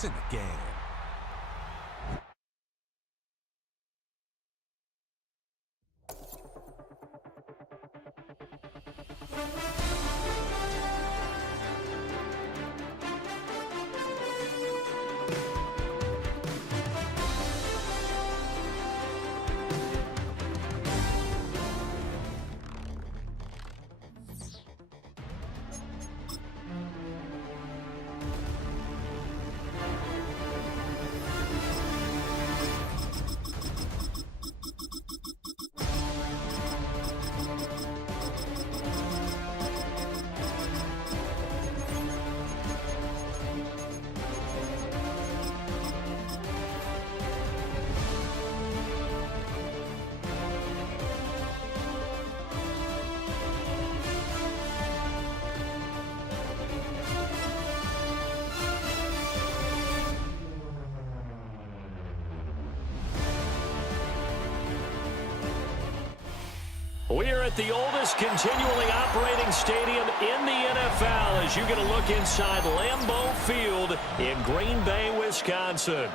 It's in the game. We are at the oldest continually operating stadium in the NFL as you get a look inside Lambeau Field in Green Bay, Wisconsin.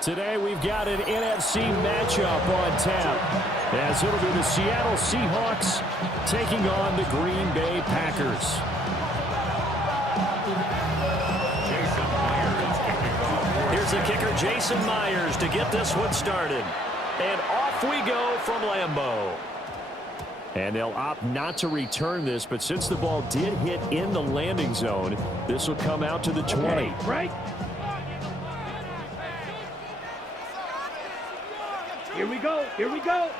Today we've got an NFC matchup on tap as it'll be the Seattle Seahawks taking on the Green Bay Packers. Here's the kicker, Jason Myers, to get this one started. And off we go from Lambeau. And they'll opt not to return this, but since the ball did hit in the landing zone, this will come out to the 20. Okay, right? Here we go. Here we go.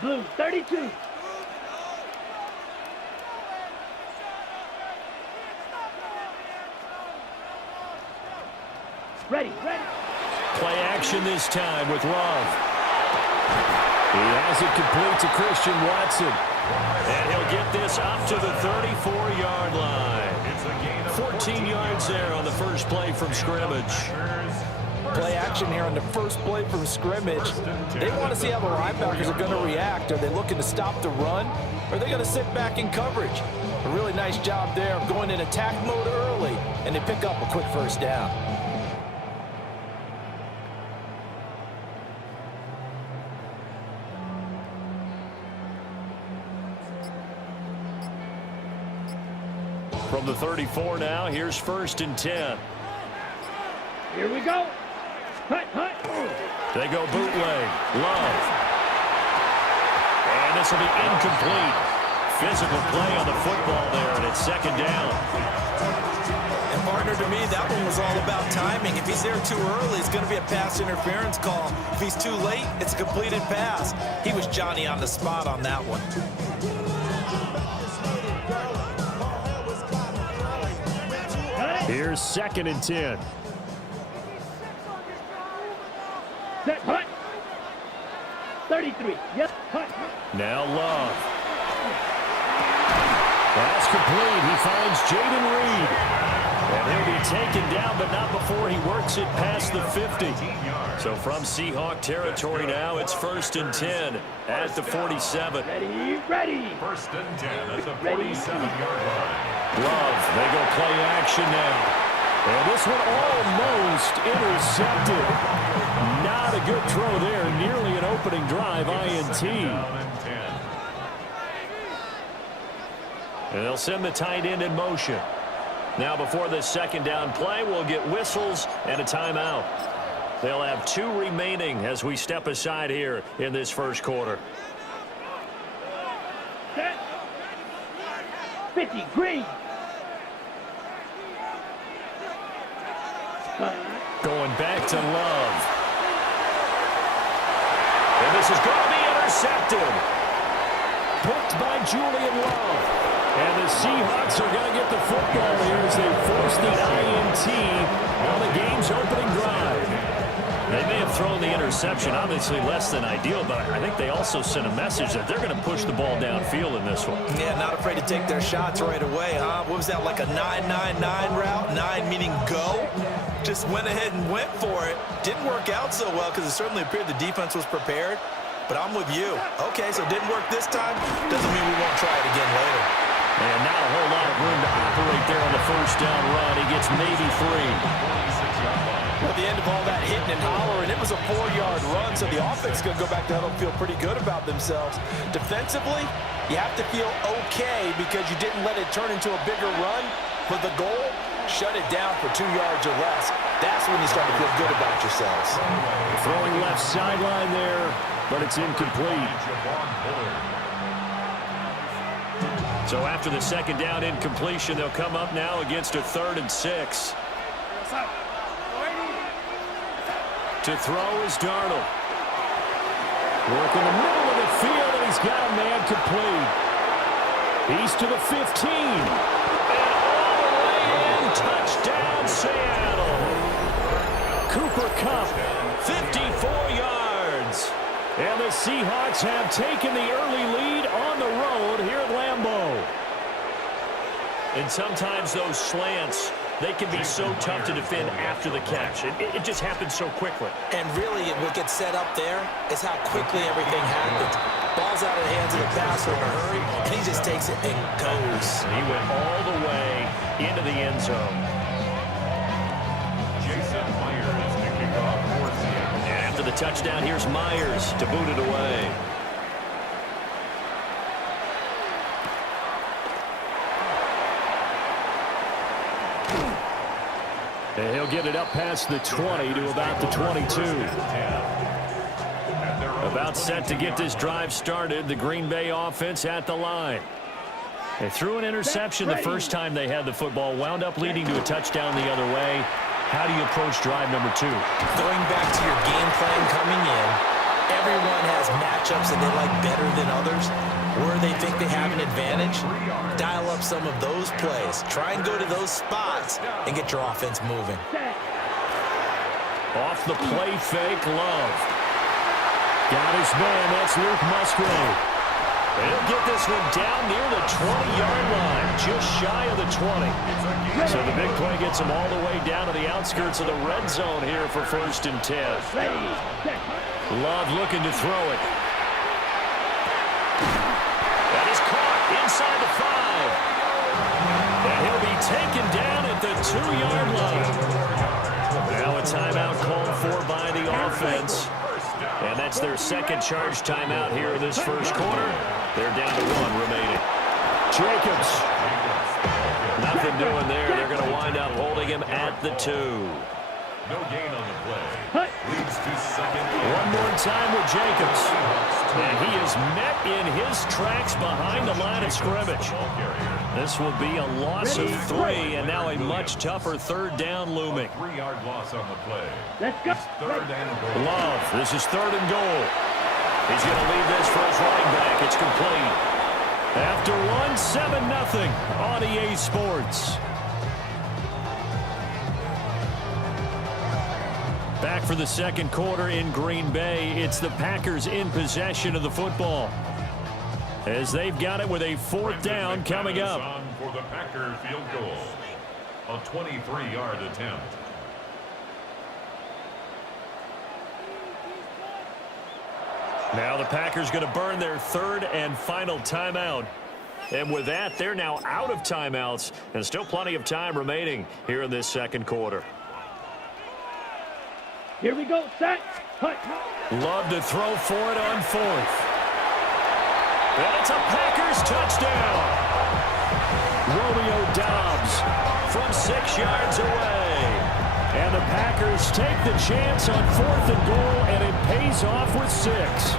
Blue, 32. Ready, ready. Play action this time with Love. He has it complete to Christian Watson. And he'll get this up to the 34-yard line. 14 yards there on the first play from scrimmage. Play action here on the first play from scrimmage. They want to see how the linebackers are going to react. Are they looking to stop the run? Or are they going to sit back in coverage? A really nice job there of going in attack mode early, and they pick up a quick first down. From the 34 now, here's 1st and 10. Here we go. Hut, hut. They go bootleg. Love. And this will be incomplete. Physical play on the football there, and it's 2nd down. And partner, to me, that one was all about timing. If he's there too early, it's going to be a pass interference call. If he's too late, it's a completed pass. He was Johnny on the spot on that one. Here's 2nd and 10. Set, hut. 33. Yep, hut. Now Love. Pass complete. He finds Jaden Reed. And he'll be taken down, but not before he works it past the 50. So from Seahawk territory now, it's 1st and 10 at the 47. Ready, ready. 1st and 10 at the 47-yard line. Love, they go play action now. And this one almost intercepted. Not a good throw there. Nearly an opening drive, INT. And they'll send the tight end in motion. Now before this 2nd down play, we'll get whistles and a timeout. They'll have 2 remaining as we step aside here in this first quarter. Set. 50, green. Going back to Love. And this is going to be intercepted. Picked by Julian Love. And the Seahawks are going to get the football here as they force the INT on the game's opening drive. They may have thrown the interception, obviously less than ideal, but I think they also sent a message that they're going to push the ball downfield in this one. Yeah, not afraid to take their shots right away, huh? What was that, like a 9-9-9 route? 9 meaning go? Just went ahead and went for it. Didn't work out so well because it certainly appeared the defense was prepared. But I'm with you. Okay, so it didn't work this time. Doesn't mean we won't try it again later. And not a whole lot of room to operate there on the first down run. He gets maybe 3. At the end of all that hitting and hollering, it was a 4-yard run, so the offense is going to go back to huddle and feel pretty good about themselves. Defensively, you have to feel okay because you didn't let it turn into a bigger run, but the goal, shut it down for 2 yards or less. That's when you start to feel good about yourselves. Throwing left sideline there, but it's incomplete. So after the second down incompletion, they'll come up now against a 3rd and 6. To throw is Darnold. Work in the middle of the field, and he's got a man complete. He's to the 15. And all the way in, touchdown Seattle. Cooper Kupp, 54 yards. And the Seahawks have taken the early lead on the road here at Lambeau. And sometimes those slants, they can be so tough to defend after the catch. It just happens so quickly. And really, what gets set up there is how quickly everything happens. Ball's out of the hands of the passer in a hurry, and he just takes it and goes. He went all the way into the end zone. Jason Myers kicking off for Seattle. And after the touchdown, here's Myers to boot it away. And he'll get it up past the 20 to about the 22. About set to get this drive started. The Green Bay offense at the line. They threw an interception the first time they had the football. Wound up leading to a touchdown the other way. How do you approach drive number 2? Going back to your game plan coming in, everyone has matchups that they like better than others. Where they think they have an advantage, dial up some of those plays. Try and go to those spots and get your offense moving. Off the play fake, Love. Got his man, that's Luke Musgrave. They'll get this one down near the 20-yard line, just shy of the 20. So the big play gets them all the way down to the outskirts of the red zone here for 1st and 10. Love looking to throw it. That is caught inside the 5. And he'll be taken down at the 2-yard line. Now a timeout called for by the offense. And that's their second charge timeout here in this first quarter. They're down to 1 remaining. Jacobs. Nothing doing there. They're going to wind up holding him at the 2. No gain on the play. Leads to second. One more time with Jacobs. And he is met in his tracks behind the line of scrimmage. This will be a loss of 3, and now a much tougher 3rd down looming. 3-yard loss on the play. Let's go. 3rd and goal. Love, this is 3rd and goal. He's going to leave this for his running back. It's complete. After 1, 7-0 on EA Sports. Back for the second quarter in Green Bay. It's the Packers in possession of the football, as they've got it with a 4th down coming up. On for the Packer field goal. A 23-yard attempt. Now the Packers going to burn their 3rd and final timeout. And with that, they're now out of timeouts, and still plenty of time remaining here in this second quarter. Here we go. Set. Cut. Love to throw for it on 4th. And it's a Packers touchdown. Romeo Doubs from 6 yards away. And the Packers take the chance on 4th and goal, and it pays off with 6.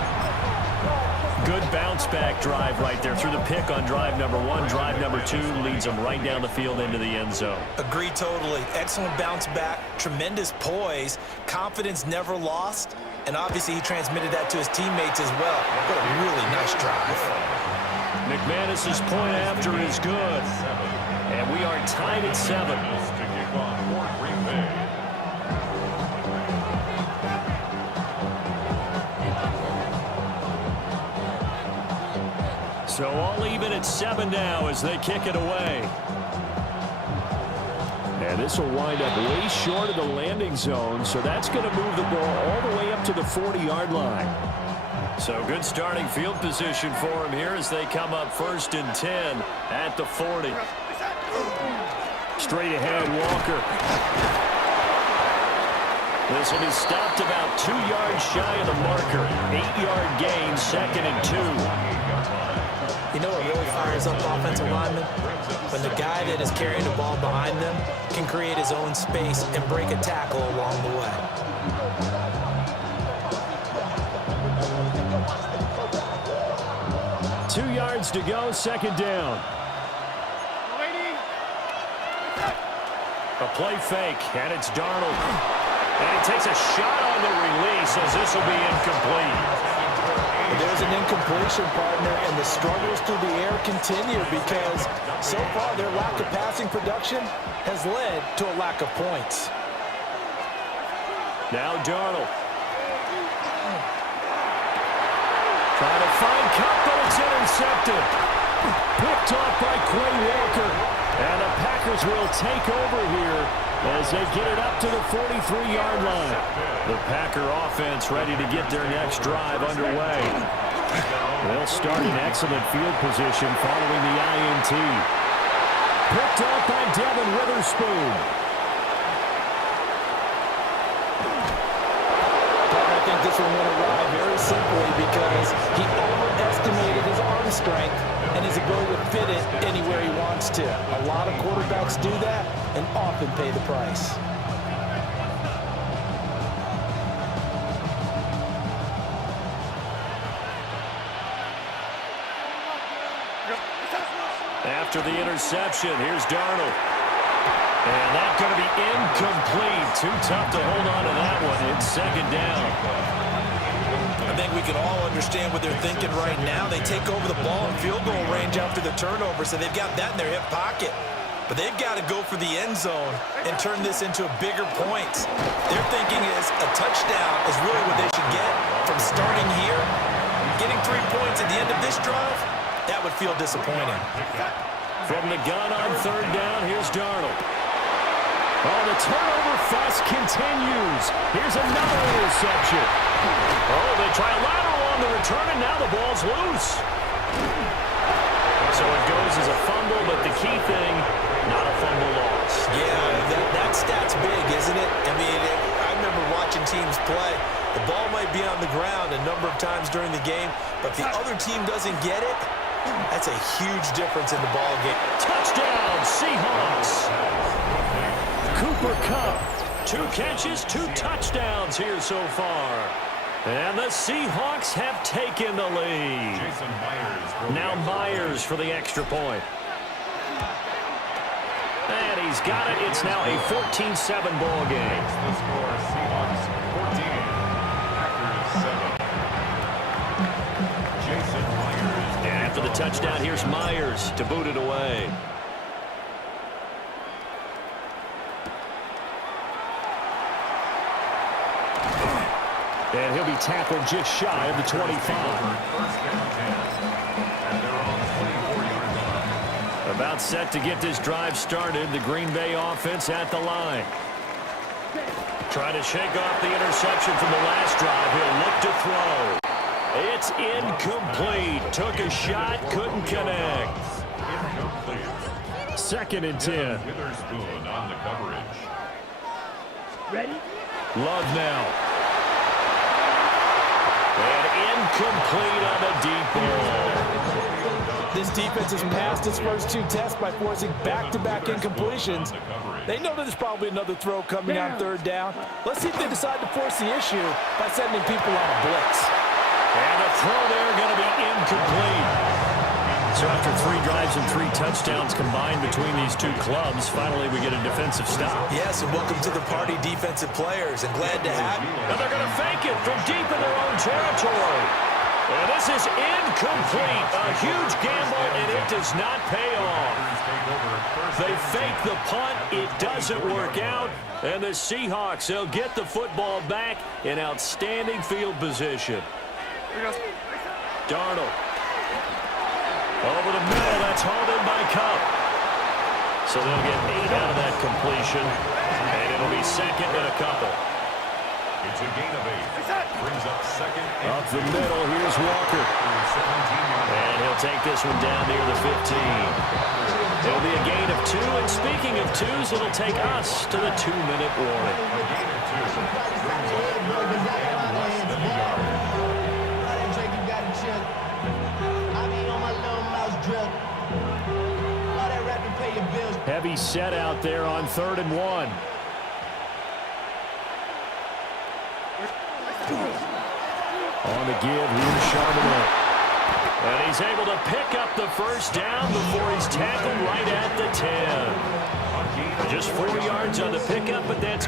Good bounce-back drive right there through the pick on drive number 1. Drive number 2 leads them right down the field into the end zone. Agree totally. Excellent bounce back, tremendous poise, confidence never lost, and obviously he transmitted that to his teammates as well. What a really nice drive. McManus's point after is good. And we are tied at 7. To kick off for Green Bay. So all even at 7 now as they kick it away. And this will wind up way short of the landing zone, so that's going to move the ball all the way up to the 40-yard line. So good starting field position for them here as they come up 1st and 10 at the 40. Straight ahead, Walker. This will be stopped about 2 yards shy of the marker. 8-yard gain, 2nd and 2. You know what really fires up offensive linemen? When the guy that is carrying the ball behind them can create his own space and break a tackle along the way. Two yards to go, 2nd down. A play fake, and it's Darnold. And he takes a shot on the release as this will be incomplete. There's an incompletion, partner, and the struggles through the air continue because so far their lack of passing production has led to a lack of points. Now Darnold. Trying to find Cup, but it's intercepted. Picked off by Quay Walker. And the Packers will take over here as they get it up to the 43-yard line. The Packer offense ready to get their next drive underway. They'll start in excellent field position following the INT. Picked up by Devin Witherspoon. I think this one went awry very simply because he overestimated his arm strength and his ability to fit it anywhere he wants to. A lot of quarterbacks do that and often pay the price. After the interception, here's Darnold. And that's going to be incomplete. Too tough to hold on to that one. It's 2nd down. I think we can all understand what they're thinking right now. They take over the ball in field goal range after the turnover, so they've got that in their hip pocket. But they've got to go for the end zone and turn this into bigger points. Their thinking is a touchdown is really what they should get from starting here. Getting 3 points at the end of this drive, that would feel disappointing. From the gun on 3rd down, here's Darnold. Oh, the turnover fuss continues. Here's another interception. Oh, they try a lateral on the return, and now the ball's loose. So it goes as a fumble, but the key thing, not a fumble loss. Yeah, that stat's big, isn't it? I mean, I remember watching teams play. The ball might be on the ground a number of times during the game, but if the other team doesn't get it, that's a huge difference in the ball game. Touchdown, Seahawks. Cooper Kupp, 2 catches, 2 touchdowns here so far. And the Seahawks have taken the lead. Now Myers for the extra point. And he's got it. It's now a 14-7 ball game. The score, Seahawks 14, Packers 7. Jason Myers. And after the touchdown, here's Myers to boot it away. And he'll be tackled just shy of the 25. First and 10. And they're on 24-yard line. About set to get this drive started. The Green Bay offense at the line. Trying to shake off the interception from the last drive. He'll look to throw. It's incomplete. Took a shot, couldn't connect. Incomplete. 2nd and 10. Witherspoon on the coverage. Ready? Love now. And incomplete on the deep ball. This defense has passed its first 2 tests by forcing back-to-back incompletions. They know there's probably another throw coming on 3rd down. Let's see if they decide to force the issue by sending people on a blitz. And the throw there going to be incomplete. So after 3 drives and 3 touchdowns combined between these 2 clubs, finally we get a defensive stop. Yes, and welcome to the party, defensive players, and glad to have you. And they're going to fake it from deep in their own territory. And this is incomplete. A huge gamble, and it does not pay off. They fake the punt. It doesn't work out. And the Seahawks, they'll get the football back in outstanding field position. Darnold. Over the middle, that's hauled in by Kupp. So they'll get 8 out of that completion, and it'll be 2nd and a couple. It's a gain of 8. Brings up 2nd and Up the middle, here's Walker. And he'll take this one down near the 15. It'll be a gain of 2, and speaking of 2s, it'll take us to the 2-minute warning. Heavy set out there on 3rd and 1. On the give, here's Charbonnet. And he's able to pick up the first down before he's tackled right at the 10. Just 4 yards on the pickup, but that's...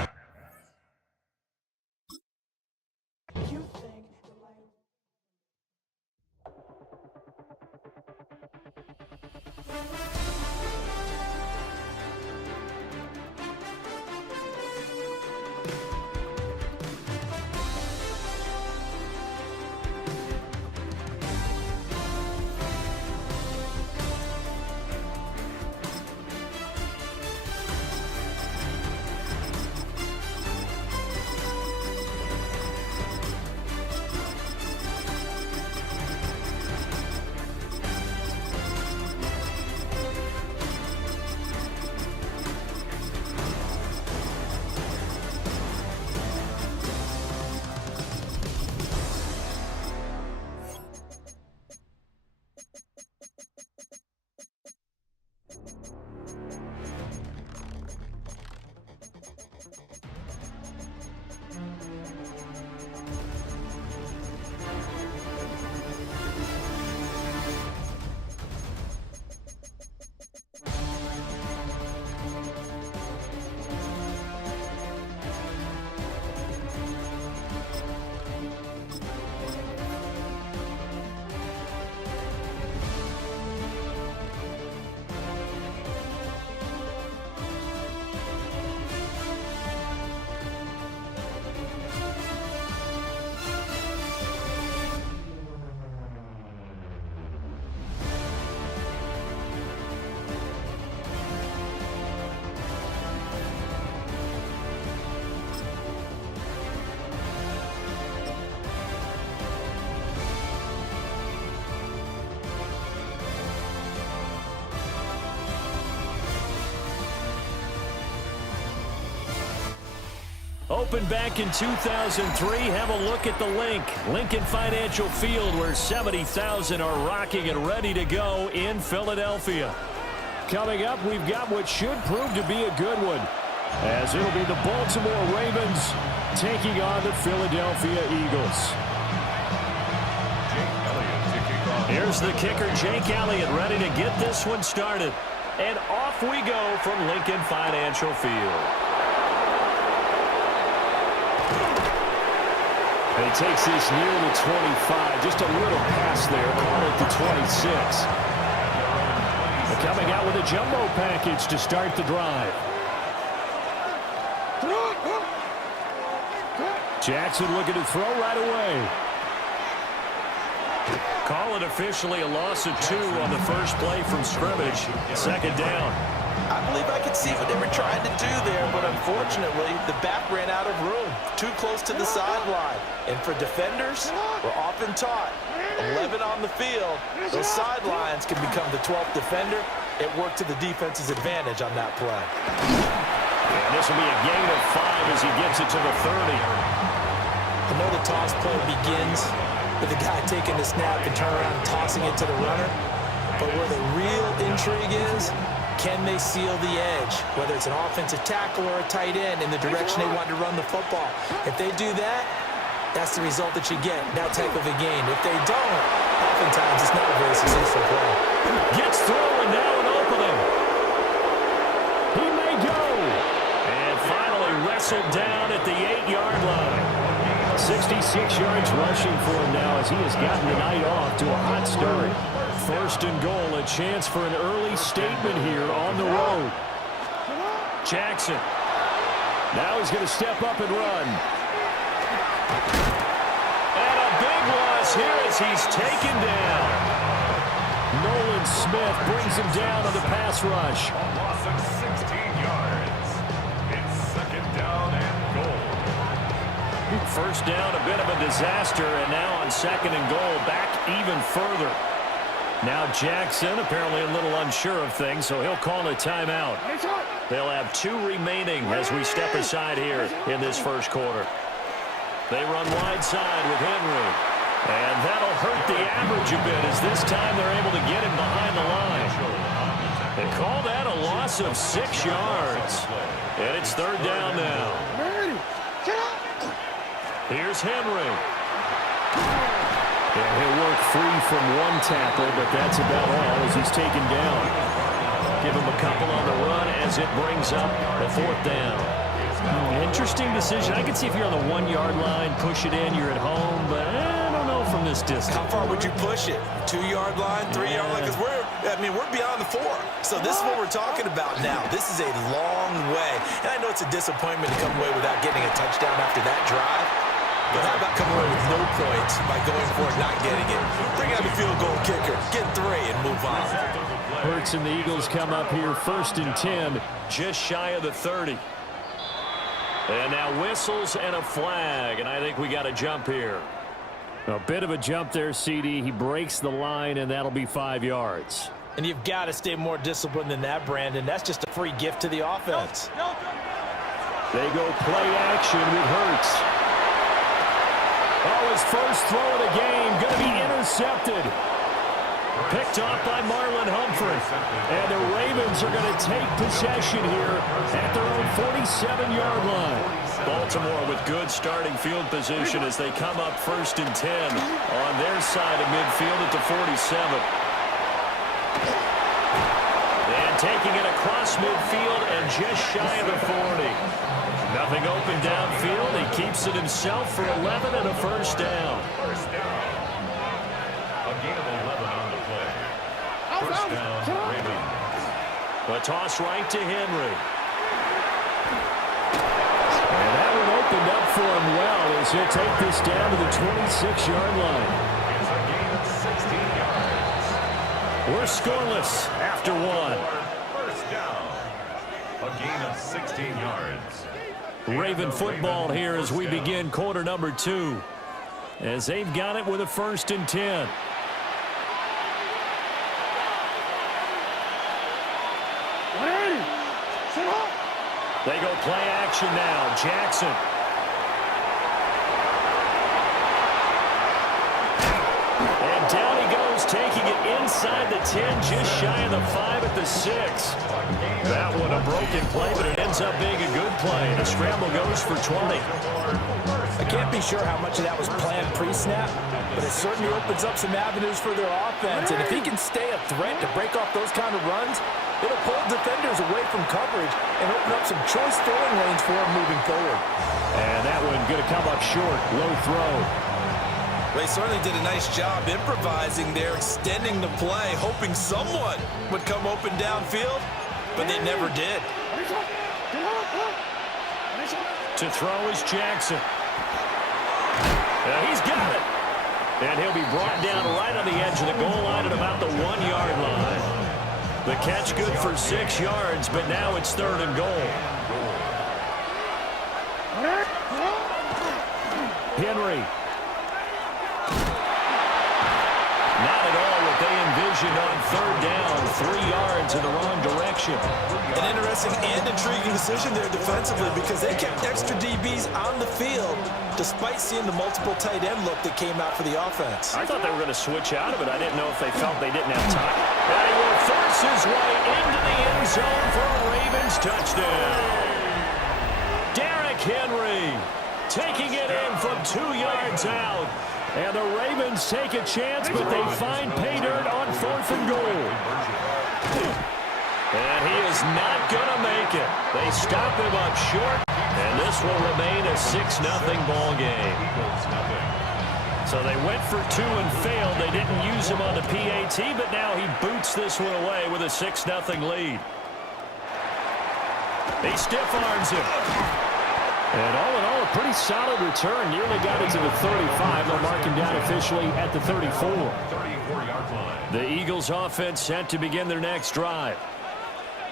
Opened back in 2003. Have a look at the link. Lincoln Financial Field, where 70,000 are rocking and ready to go in Philadelphia. Coming up, we've got what should prove to be a good one, as it'll be the Baltimore Ravens taking on the Philadelphia Eagles. Here's the kicker, Jake Elliott, ready to get this one started. And off we go from Lincoln Financial Field. And he takes this near the 25. Just a little pass there. Call it the 26. They're coming out with a jumbo package to start the drive. Jackson looking to throw right away. Call it officially a loss of 2 on the first play from scrimmage. 2nd down. I believe I could see what they were trying to do there, but unfortunately, the back ran out of room. Too close to the sideline. And for defenders, we're often taught, 11 on the field, those sidelines can become the 12th defender. It worked to the defense's advantage on that play. And this will be a gain of 5 as he gets it to the 30. I know the toss play begins with the guy taking the snap and turn around and tossing it to the runner. But where the real intrigue is, can they seal the edge, whether it's an offensive tackle or a tight end in the direction they want to run the football. If they do that, that's the result that you get, that type of a game. If they don't, oftentimes it's not a very successful play. Gets through and now an opening. He may go. And finally wrestled down at the 8-yard line. 66 yards rushing for him now as he has gotten the night off to a hot start. 1st and goal, a chance for an early statement here on the road. Jackson. Now he's going to step up and run. And a big loss here as he's taken down. Nolan Smith brings him down on the pass rush. A loss of 16 yards. It's 2nd down and goal. 1st down, a bit of a disaster, and now on 2nd and goal, back even further. Now Jackson apparently a little unsure of things, so he'll call a timeout. They'll have 2 remaining as we step aside here in this first quarter. They run wide side with Henry. And that'll hurt the average a bit as this time they're able to get him behind the line. They call that a loss of 6 yards. And it's 3rd down now. Here's Henry. And he'll work free from one tackle, but that's about all as he's taken down. Give him a couple on the run as it brings up the 4th down. Interesting decision. I can see if you're on the 1-yard line, push it in, you're at home, but I don't know from this distance. How far would you push it? 2-yard line, 3-yard line? Because we're beyond the 4. So this is what we're talking about now. This is a long way. And I know it's a disappointment to come away without getting a touchdown after that drive. But how about coming away with no points by going for it, not getting it? Bring out the field goal kicker, get 3, and move on. Hurts and the Eagles come up here 1st and 10, just shy of the 30. And now whistles and a flag, and I think we got a jump here. A bit of a jump there, CD. He breaks the line, and that'll be 5 yards. And you've got to stay more disciplined than that, Brandon. That's just a free gift to the offense. They go play action with Hurts. Oh, his first throw of the game, going to be intercepted. Picked off by Marlon Humphrey. And the Ravens are going to take possession here at their own 47-yard line. Baltimore with good starting field position as they come up 1st and 10 on their side of midfield at the 47. And taking it across midfield and just shy of the 40. Nothing open downfield. He keeps it himself for 11 and a 1st down. First down. A gain of 11 on the play. First down, Ravens. A toss right to Henry. And that one opened up for him well as he'll take this down to the 26-yard line. It's a gain of 16 yards. We're scoreless after 1. First down. A gain of 16 yards. Raven football here as we begin quarter number 2. As they've got it with a 1st and 10. They go play action now. Jackson. And down he goes, taking it inside the 10, just shy of the 5 at the 6. That one a broken play, but it ends up being a good play. The scramble goes for 20. I can't be sure how much of that was planned pre-snap, but it certainly opens up some avenues for their offense. And if he can stay a threat to break off those kind of runs, it'll pull defenders away from coverage and open up some choice throwing lanes for him moving forward. And that one going to come up short. Low throw. They certainly did a nice job improvising there, extending the play, hoping someone would come open downfield, but they never did. To throw is Jackson. He's got it. And he'll be brought down right on the edge of the goal line at about the 1-yard line. The catch good for 6 yards, but now it's 3rd and goal. Henry. Not at all what they envisioned on 3rd down. 3 yards in the wrong direction. An interesting and intriguing decision there defensively because they kept extra DBs on the field despite seeing the multiple tight end look that came out for the offense. I thought they were going to switch out of it. I didn't know if they felt they didn't have time. And he will force his way into the end zone for a Ravens touchdown. Derrick Henry taking it in from 2 yards out. And the Ravens take a chance, but they find pay dirt on 4th and goal. And he is not going to make it. They stop him up short, and this will remain a 6-0 ball game. So they went for 2 and failed. They didn't use him on the PAT, but now he boots this one away with a 6-0 lead. He stiff-arms him. And all in all, a pretty solid return. Nearly got it to the 35. They'll mark him down officially at the 34. 34-yard line. The Eagles offense set to begin their next drive.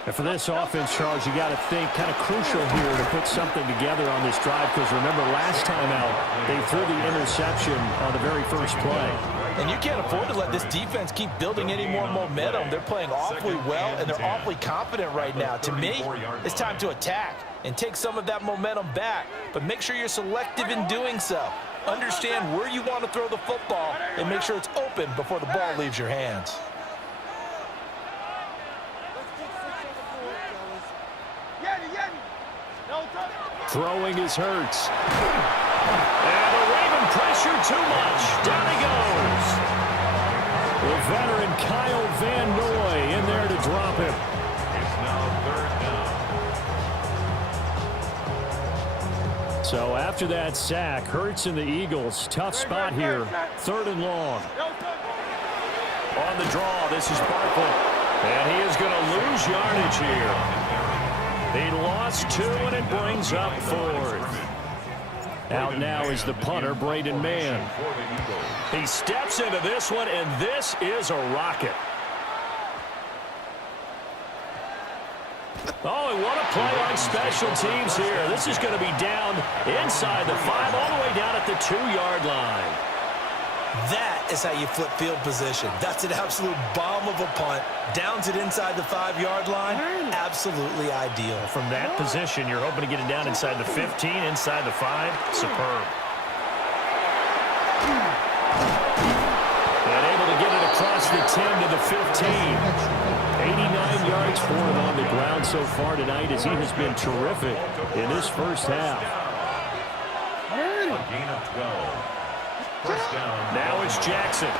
And for this offense, Charles, you got to think kind of crucial here to put something together on this drive because remember last time out, they threw the interception on the very first play. And you can't afford to let this defense keep building any more momentum. They're playing awfully well, and they're awfully confident right now. To me, it's time to attack and take some of that momentum back. But make sure you're selective in doing so. Understand where you want to throw the football and make sure it's open before the ball leaves your hands. Throwing is Hurts. And the Raven pressure too much. Down he goes. The veteran Kyle Van Noy in there to drop him. It's now 3rd down. So after that sack, Hurts and the Eagles, tough spot here. 3rd and long. On the draw, this is Barkley. And he is going to lose yardage here. He lost 2, and it brings up 4th. Out now is the punter, Braden Mann. He steps into this one, and this is a rocket. Oh, and what a play on special teams here. This is going to be down inside the 5, all the way down at the 2-yard line. That is how you flip field position. That's an absolute bomb of a punt. Downs it inside the 5-yard line. Absolutely ideal. From that position, you're hoping to get it down inside the 15, inside the 5. Superb. And able to get it across the 10 to the 15. 89 yards for him on the ground so far tonight as he has been terrific in this first half. A gain of 12. First down. Now it's Jackson.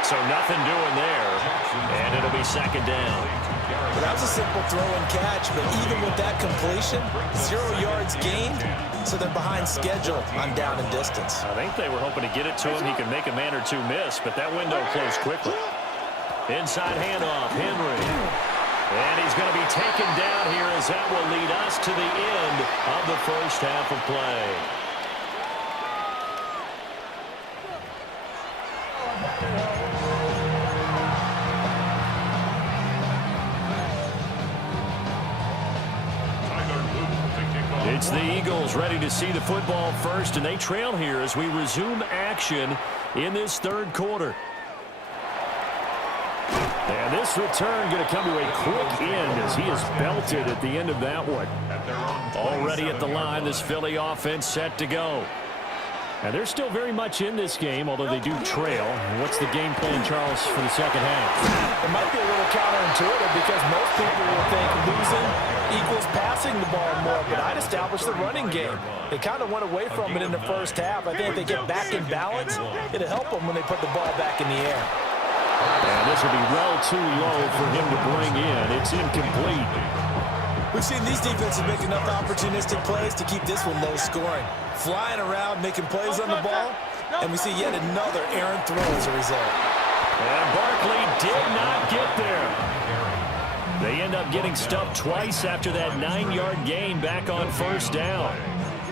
So nothing doing there. And it'll be 2nd down. Well, that was a simple throw and catch, but even with that completion, 0 yards gained, so they're behind schedule on down and distance. I think they were hoping to get it to him. He could make a man or two miss, but that window closed quickly. Inside handoff, Henry. And he's going to be taken down here as that will lead us to the end of the first half of play. It's the Eagles ready to see the football first, and they trail here as we resume action in this 3rd quarter. And this return going to come to a quick end as he is belted at the end of that one. Already at the line, this Philly offense set to go. And they're still very much in this game, although they do trail. What's the game plan, Charles, for the 2nd half? It might be a little counterintuitive because most people will think losing equals passing the ball more, but I'd establish the running game. They kind of went away from it in the first half. I think if they get back in balance, it'll help them when they put the ball back in the air. And this will be well too low for him to bring in. It's incomplete. We've seen these defenses make enough opportunistic plays to keep this one low scoring. Flying around, making plays on the ball, and we see yet another errant throw as a result. And Barkley did not get there. They end up getting stuffed twice after that 9-yard gain back on 1st down.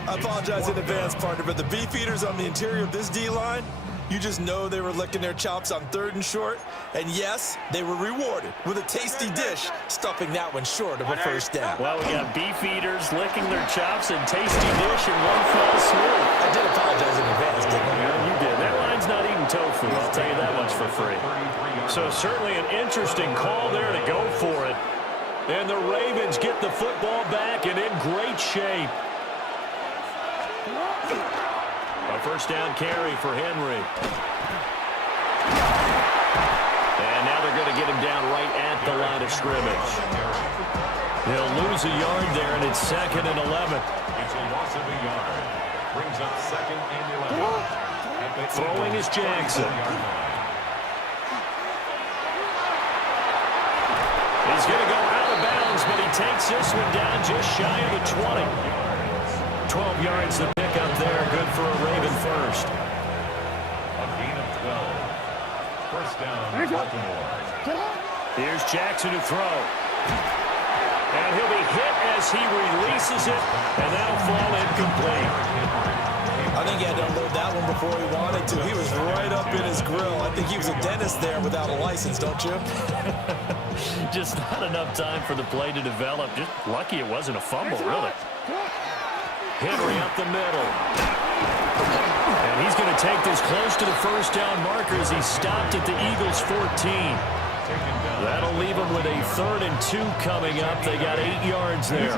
I apologize in advance, partner, but the beefeaters on the interior of this D-line, you just know they were licking their chops on 3rd and short. And yes, they were rewarded with a tasty dish, stuffing that one short of a 1st down. Well, we got beef eaters licking their chops and tasty dish in one fell swoop. I did apologize in advance, didn't I? Yeah, you did. That line's not eating tofu, I'll tell you that much for free. So certainly an interesting call there to go for it. And the Ravens get the football back and in great shape. A 1st down carry for Henry. And now they're going to get him down right at the line of scrimmage. He'll lose a yard there, and it's 2nd and 11. It's a loss of a yard. Brings up 2nd and 11. Throwing is Jackson. He's going to go out of bounds, but he takes this one down just shy of the 20. 12 yards to pick up there. Good for a Raven first. A gain of 12. First down, Baltimore. Here's Jackson to throw. And he'll be hit as he releases it, and that'll fall incomplete. I think he had to unload that one before he wanted to. He was right up in his grill. I think he was a dentist there without a license, don't you? Just not enough time for the play to develop. Just lucky it wasn't a fumble, really. Henry up the middle. And he's going to take this close to the first down marker as he stopped at the Eagles' 14. That'll leave them with a 3rd and 2 coming up. They got 8 yards there.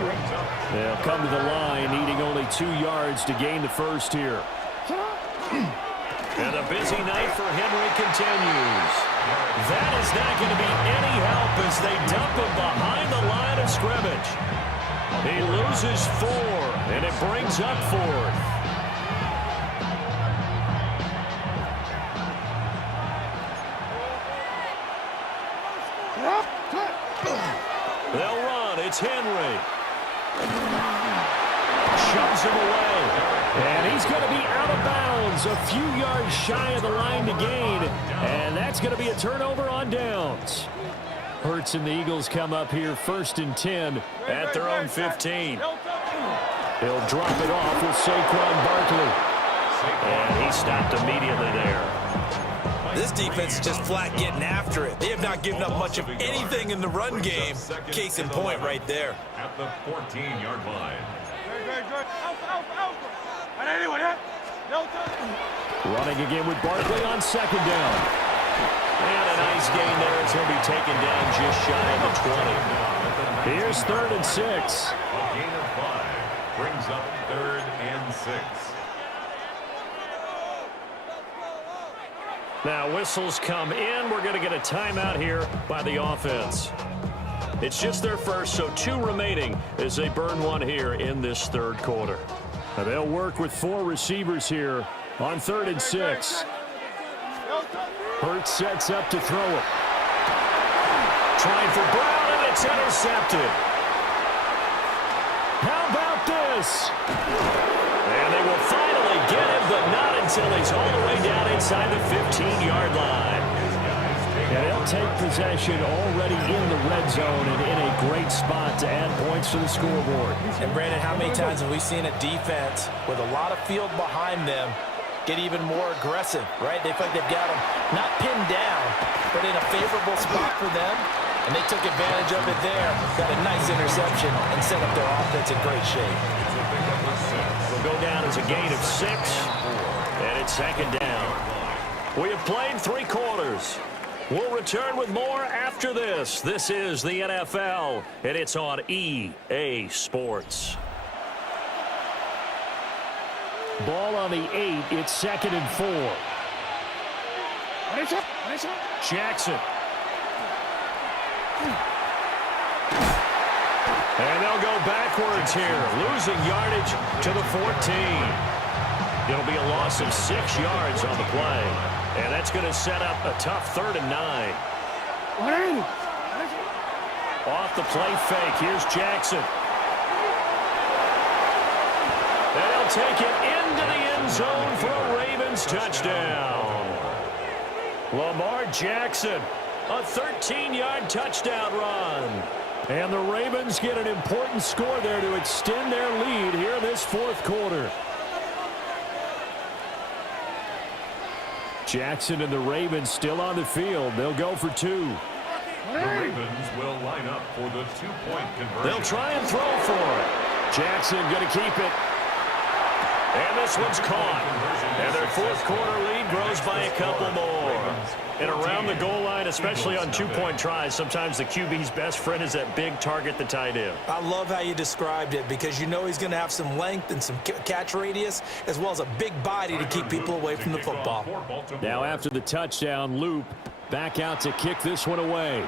They'll come to the line, needing only 2 yards to gain the first here. And a busy night for Henry continues. That is not going to be any help as they dump him behind the line of scrimmage. He loses 4, and it brings up 4th. They'll run. It's Henry. Shoves him away. And he's going to be out of bounds, a few yards shy of the line to gain. And that's going to be a turnover on downs. Hurts and the Eagles come up here 1st and 10 at their own 15. He'll drop it off with Saquon Barkley. And he stopped immediately there. This defense is just flat getting after it. They have not given up much of anything in the run game. Case in point right there. At the 14-yard line. Running again with Barkley on 2nd down. And a nice gain there as he'll be taken down just shy of the 20. Here's 3rd and 6. A gain of 5 brings up 3rd and 6. Now whistles come in. We're going to get a timeout here by the offense. It's just their first, so 2 remaining as they burn 1 here in this 3rd quarter. Now they'll work with 4 receivers here on 3rd and 6. Hurts sets up to throw it. Trying for Brown, and it's intercepted. How about this? And they will finally get him, but not until he's all the way down inside the 15-yard line. And they'll take possession already in the red zone and in a great spot to add points to the scoreboard. And Brandon, how many times have we seen a defense with a lot of field behind them get even more aggressive, right? They feel like they've got them not pinned down, but in a favorable spot for them. And they took advantage of it there. Got a nice interception and set up their offense in great shape. Will go down as a gain of 6. And it's 2nd down. We have played 3 quarters. We'll return with more after this. This is the NFL, and it's on EA Sports. Ball on the 8. It's 2nd and 4. Jackson. And they'll go backwards here, losing yardage to the 14. It'll be a loss of 6 yards on the play. And that's going to set up a tough 3rd and 9. Off the play fake. Here's Jackson. And he'll take it into the end zone for a Ravens touchdown. Lamar Jackson, a 13-yard touchdown run. And the Ravens get an important score there to extend their lead here this 4th quarter. Jackson and the Ravens still on the field. They'll go for 2. The Ravens will line up for the 2-point conversion. They'll try and throw for it. Jackson going to keep it. And this one's caught. And their 4th quarter lead grows by a couple more. And around the goal line, especially on 2-point tries, sometimes the QB's best friend is that big target, the tight end. I love how you described it because you know he's going to have some length and some catch radius as well as a big body to keep people away from the football. Now after the touchdown, Loop back out to kick this one away.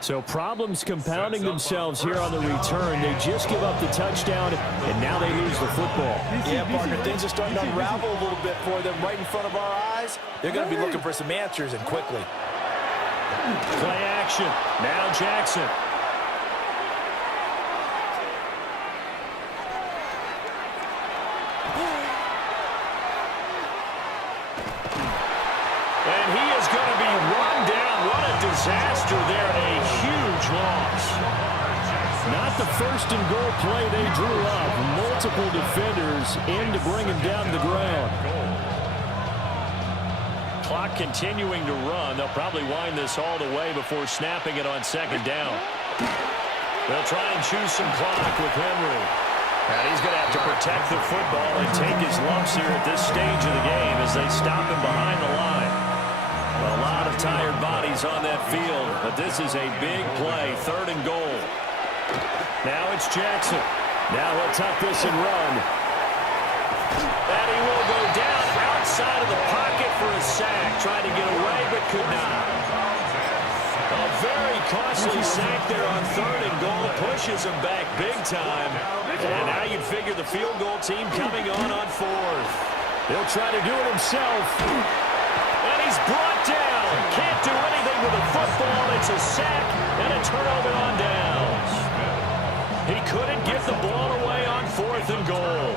So problems compounding themselves here on the return. They just give up the touchdown, and now they lose the football. Yeah, partner, things are starting to unravel a little bit for them right in front of our eyes. They're going to be looking for some answers, and quickly. Play action. Now Jackson. And he is going to be run down. What a disaster there. A huge loss. Not the first and goal play they drew up. Multiple defenders in to bring him down to the ground. Clock continuing to run. They'll probably wind this all the way before snapping it on 2nd down. They'll try and choose some clock with Henry. And he's going to have to protect the football and take his lumps here at this stage of the game as they stop him behind the line. A lot of tired bodies on that field, but this is a big play, 3rd and goal. Now it's Jackson. Now he'll tuck this and run. And he will go down outside of the pocket for a sack. Tried to get away, but could not. A very costly sack there on 3rd and goal. Pushes him back big time. And now you'd figure the field goal team coming on 4th. He'll try to do it himself. And he's brought down. Can't do anything with the football. It's a sack and a turnover on downs. He couldn't get the ball away on 4th and goal.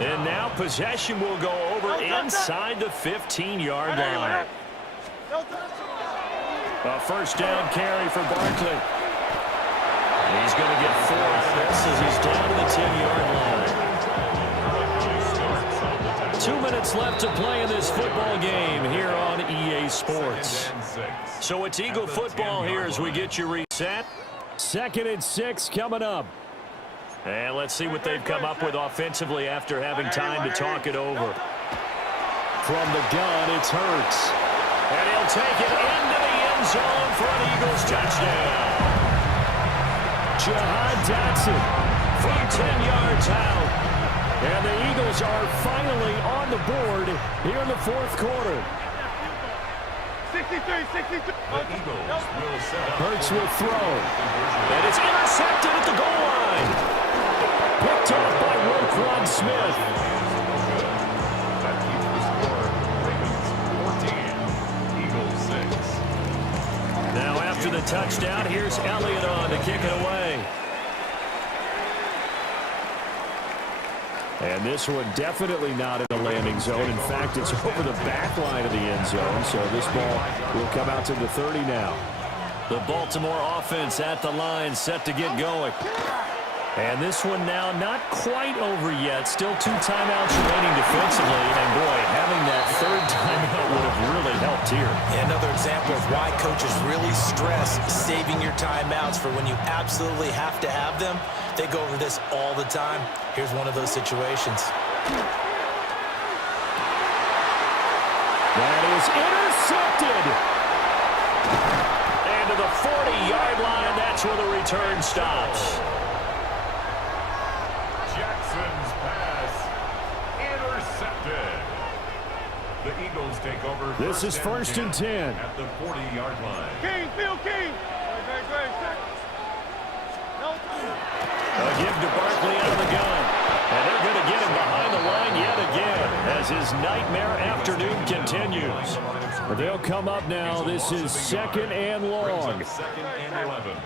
And now possession will go over inside the 15-yard line. A first down carry for Barkley. He's going to get 4 out of this as he's down to the 10-yard line. 2 minutes left to play in this football game here on EA Sports. So it's Eagle football here as we get you reset. 2nd and 6 coming up. And let's see what they've come up with offensively after having time to talk it over. From the gun, it's Hurts. And he'll take it into the end zone for an Eagles touchdown. Jahan Dotson from 10 yards out. And the Eagles are finally on the board here in the 4th quarter. 63. Hurts will throw. And it's intercepted at the goal line. Picked off by Roquan Smith. That keeps the score. Ravens 14, Eagles 6. Now after the touchdown, here's Elliott on to kick it away. And this one definitely not in the landing zone. In fact, it's over the back line of the end zone. So this ball will come out to the 30 now. The Baltimore offense at the line, set to get going. And this one now not quite over yet. Still 2 timeouts remaining defensively. And boy, having that 3rd timeout would have really helped here. Yeah, another example of why coaches really stress saving your timeouts for when you absolutely have to have them. They go over this all the time. Here's one of those situations. That is intercepted. And to the 40-yard line, that's where the return stops. Jackson's pass intercepted. The Eagles take over. This is 1st and 10. At the 40-yard line. King, Phil King. Great. A give to Barkley out of the gun. And they're going to get him behind the line yet again as his nightmare afternoon continues. But they'll come up now. This is 2nd and long. 2nd and 11.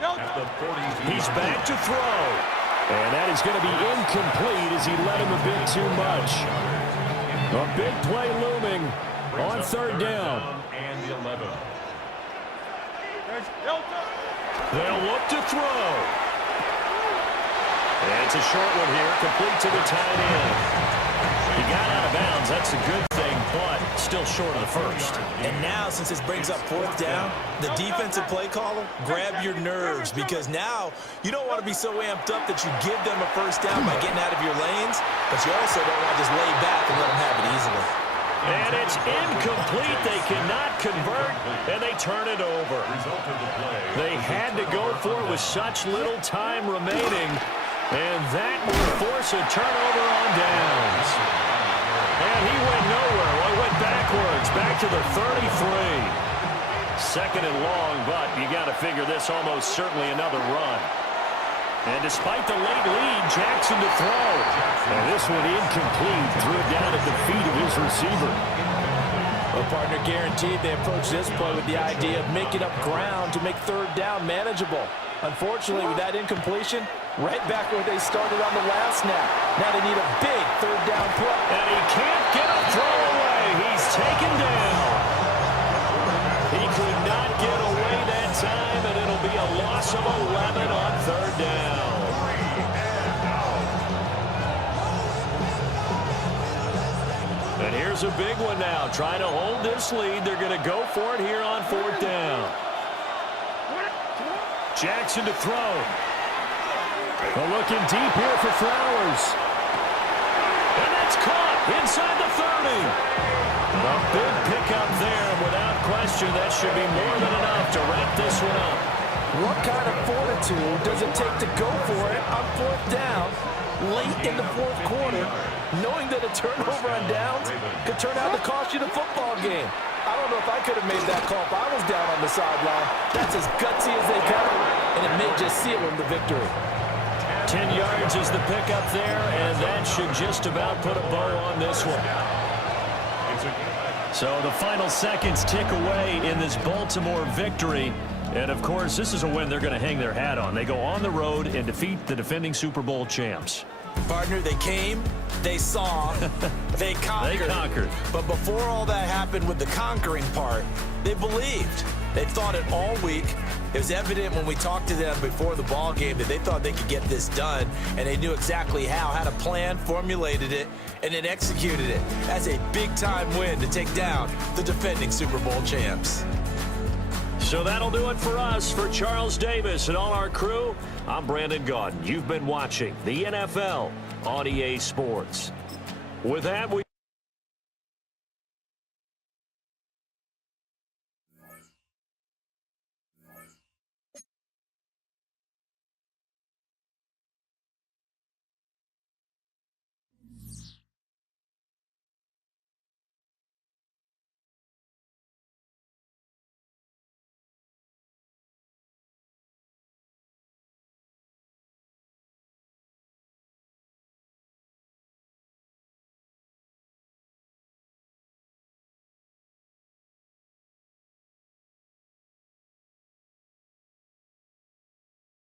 At the 42. He's back to throw. And that is going to be incomplete as he let him a bit too much. A big play looming on 3rd down. And the 11. They'll look to throw. And it's a short one here, complete to the tight end. He got out of bounds, that's a good thing, but still short of the 1st. And now, since this brings up 4th down, the defensive play caller, grab your nerves, because now you don't want to be so amped up that you give them a 1st down by getting out of your lanes, but you also don't want to just lay back and let them have it easily. And it's incomplete. They cannot convert, and they turn it over. They had to go for it with such little time remaining, and that will force a turnover on downs. And he went nowhere. Well, he went backwards, back to the 33. 2nd and long, but you got to figure this almost certainly another run. And despite the late lead, Jackson to throw. And this one incomplete, threw it down at the feet of his receiver. Well, partner, guaranteed they approach this play with the idea of making up ground to make 3rd down manageable. Unfortunately, with that incompletion, right back where they started on the last snap. Now they need a big 3rd down play. And he can't get a throw away. He's taken down. He could not get away that time, and it'll be a loss of 11 on 3rd down. And here's a big one now. Trying to hold this lead. They're going to go for it here on 4th down. Jackson to throw. Well, looking deep here for Flowers. And that's caught inside the 30. A big pickup there. Without question, that should be more than enough to wrap this one up. What kind of fortitude does it take to go for it on 4th down late in the 4th quarter, knowing that a turnover on downs could turn out to cost you the football game? I don't know if I could have made that call if I was down on the sideline. That's as gutsy as they come, and it may just seal them the victory. 10 yards is the pickup there, and that should just about put a bow on this one. So the final seconds tick away in this Baltimore victory. And, of course, this is a win they're going to hang their hat on. They go on the road and defeat the defending Super Bowl champs. Partner, they came, they saw, they conquered. They conquered. But before all that happened with the conquering part, they believed. They thought it all week. It was evident when we talked to them before the ball game that they thought they could get this done, and they knew exactly how, had a plan, formulated it, and then executed it. That's a big-time win to take down the defending Super Bowl champs. So that'll do it for us. For Charles Davis and all our crew, I'm Brandon Gaudin. You've been watching the NFL on EA Sports. With that, we